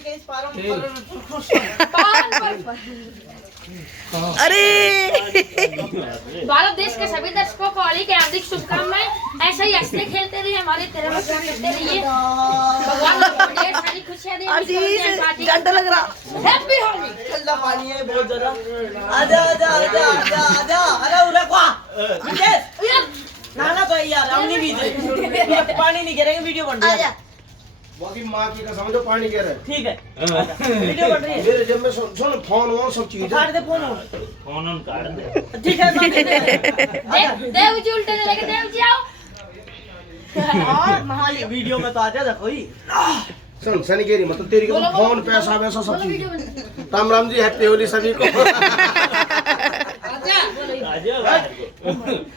के इस पारों अरे भारत देश के सभी दर्शकों को होली की हार्दिक शुभकामनाएं। ऐसे ही हंसते खेलते रहिए, हमारी तरह करते रहिए। भगवान आपको ढेर सारी खुशियां दे। आशीष घंटा लग रहा। हैप्पी होली। ठंडा पानी है बहुत ज्यादा। आजा आजा आजा आजा आजा। अरे उरे को नाना तो यार हम नहीं बीते पानी नहीं गिरेंगे, वीडियो बन रही है। बाकी माँ की कसम जो पानी गिर है। ठीक है वीडियो बन रही है। मेरे जब में सुन फोन वो सब चीज काट दे फोन काट दे। ठीक है देव जी उल्टे लगे, देव जी आओ। वीडियो में तो आजा देखो ही। सुन सनी गिरी मतलब तेरी कसम फोन पैसा वैसा सब चीज। राम राम जी, हैप्पी होली सभी को।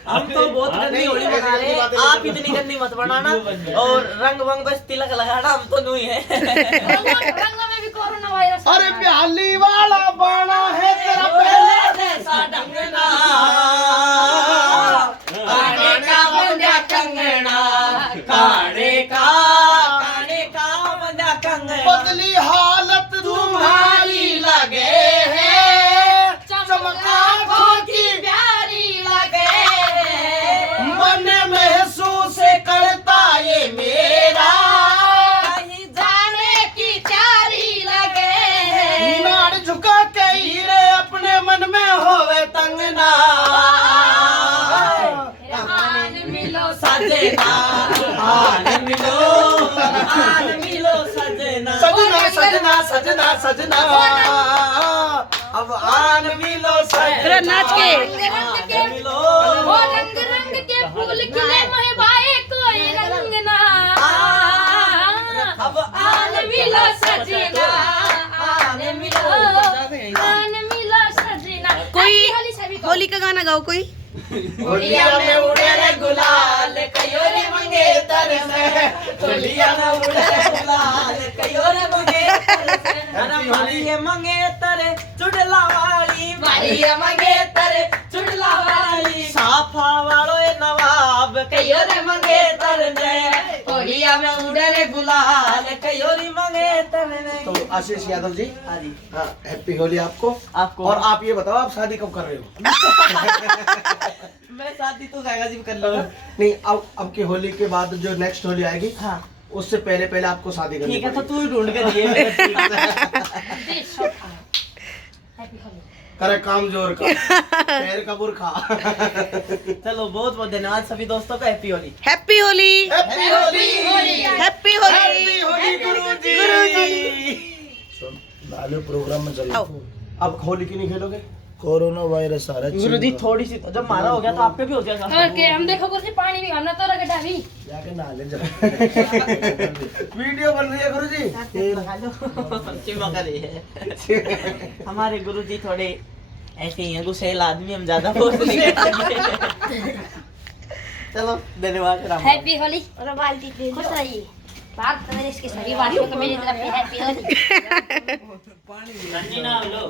हम तो बहुत गंदी होली मना रहे हैं, आप इतनी गंदी मत बनाना। और रंग वंग बस तिलक लगाना, हम तो नहीं है। रंगों में भी कोरोना वायरस। अरे प्याली वाला बाना है तेरा पहले जैसा ढंगना, काने का बंधा कंगना, काने का बंधा कंगना। बदली हालत तुम्हारी लगे है, चमकाओं की प्यारी लगे। मन महसूस करता ये मेरा, कहीं जाने की चारी लगे। नाड़ झुका के हीरे अपने मन में होवे तंगना। आन मिलो सजना, आन मिलो सजना, सजना सजना सजना सजना, अब आन मिलो सजना। नाच के रंग के वो रंग रंग के फूल खिले महबाए कोई रंग ना। अब आन मिलो सजना, आन मिलो सजना। कोई होली सभी को। होली का गाना गाओ कोई। होलिया में उड़े रे गुलाल, कयोरे मंगेतर में। होलिया में उड़े रे गुलाल, कयोरे मंगेतर में। अरे मारिये मंगेतर चुड़ला वाली, मारिये मंगेतर चुड़ला वाली। साफा वालो ए नवाब, कयोरे मंगेतर में। होलिया में उड़े रे गुलाल, कयोरी मंगेतर में। तो आशीष यादव जी, हाँ हैप्पी होली आपको। आपको और आप ये बताओ आप शादी कब कर रहे हो? मैं शादी तो गायगा जी कर लूंगा। नहीं अब की होली के बाद जो नेक्स्ट होली आएगी, हाँ उससे पहले पहले आपको शादी करनी ठीक है, तो पड़ेगी। तू ढूंढ के दिए। हैप्पी होली। करे काम जोर का, पैर का बुरखा। चलो बहुत बहुत धन्यवाद सभी दोस्तों का। Happy Holi. Happy Holi. Happy Holi. Happy Holi. Holi गुरुजी। गुरुजी। लालू प्रोग्राम में चलो। अब होली क्यों नहीं खेलोगे? कोरोना वायरस आ रहा है। गुरु जी थोड़ी सी जब मारा हो गया तो आप पे भी हो जाएगा। और के हम देखो कुछ पानी भी हमने तो रगड़ा भी। जाके नहा ले जा। वीडियो बन रही है गुरुजी। चिमका रही है। हमारे गुरु जी थोड़े ऐसे ही हैं, गुस्सेल आदमी, हम ज्यादा बोल नहीं करते। चलो धन्यवाद। राम राम। हैप्पी होली। और बाल्टी पे खुश रहिए। भारत देश के सभी वासियों को मेरी तरफ से हैप्पी होली। पानी ना लो।